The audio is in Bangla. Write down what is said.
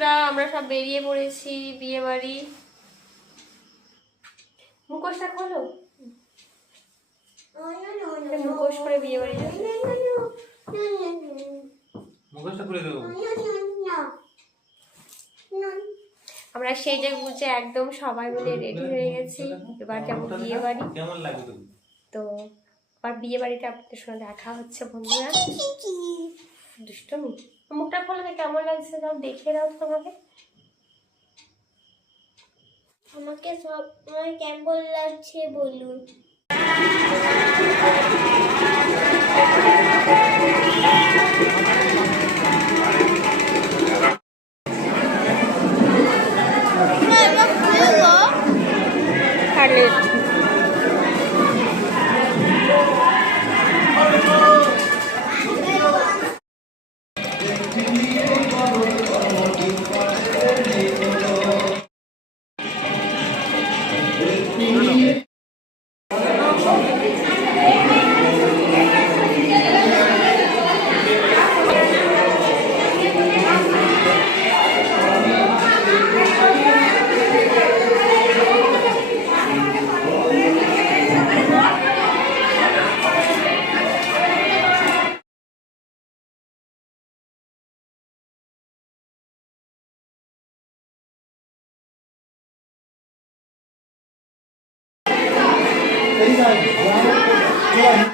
বন্ধুরা, আমরা সব বেরিয়ে পড়েছি বিয়ে বাড়ি। মুখোশটা খোলো, মুখোশ করে বিয়ে বাড়ি মুখোশটা খুলে দেবো। আমরা সেজে গুজে একদম সবাই মিলে রেডি হয়ে গেছি। এবার যাবো বিয়ে বাড়ি। কেমন লাগে তো? তো আর বিয়ে বাড়িতে আপনাদের সঙ্গে দেখা হচ্ছে বন্ধুরা। দুষ্টমি, মুখটা খোলা, কেমন লাগছে সব দেখে দাও তো আমাকে। আমাকে সব কেমন লাগছে বলুন। Hey guys,